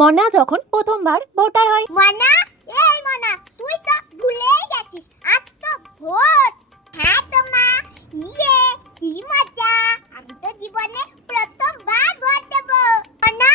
মনা যখন প্রথমবার ভোটার হয়। মনা, এই মনা, তুই তো ভুলেই গেছিস, আজ তো ভোট। হ্যাঁ তো মা, ইয়ে কি মজা, আমি তো জীবনে প্রথমবার ভোট দেব। মনা,